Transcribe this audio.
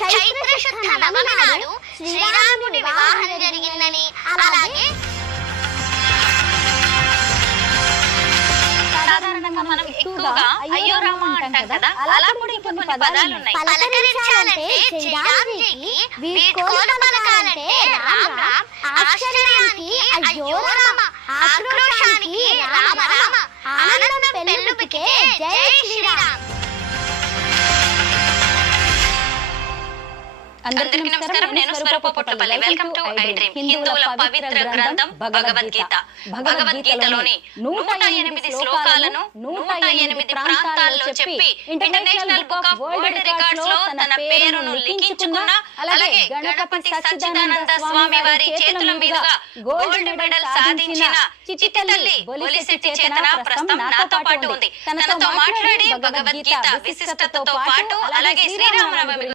చైత్ర శుద్ధ నవమి నాడు శ్రీరాముడి వివాహం జరిగిందని, అలాగే సాధారణంగా మనం ఎక్కువగా అయ్యో రామ అంటాం కదా, అలా కూడా కొన్ని పదాలు ఉన్నాయి. పలకరించాలంటే శ్రీరాముడికి, వీడ్కోలు పలకాలంటే రామ్ రామ్, ఆశ్చర్యానికి అయ్యో రామ, ఆక్రోశానికి రామ రామ, ఆనందం పెళ్ళుబికే జై శ్రీరామ్. అందరికీ నమస్కారం. నేను Swarupa Puttapalli. Welcome to I dream. హిందువుల పవిత్ర గ్రంథం భగవద్గీత. భగవద్గీతలోని 108 శ్లోకాలను 108 ప్రాంతాల్లో చెప్పి international book of world records లో తన పేరును లిఖించుకున్న, అలాగే గణపతి సచ్చిదానంద స్వామి వారి చేతుల మీదుగా గోల్డ్ మెడల్ సాధించిన చిట్టి తల్లి బొలిశెట్టి చేతన ప్రస్తుతం నాతో పాటు ఉంది. తనతో మాట్లాడి భగవద్గీత విశిష్టతతో పాటు అలాగే శ్రీరామనవమి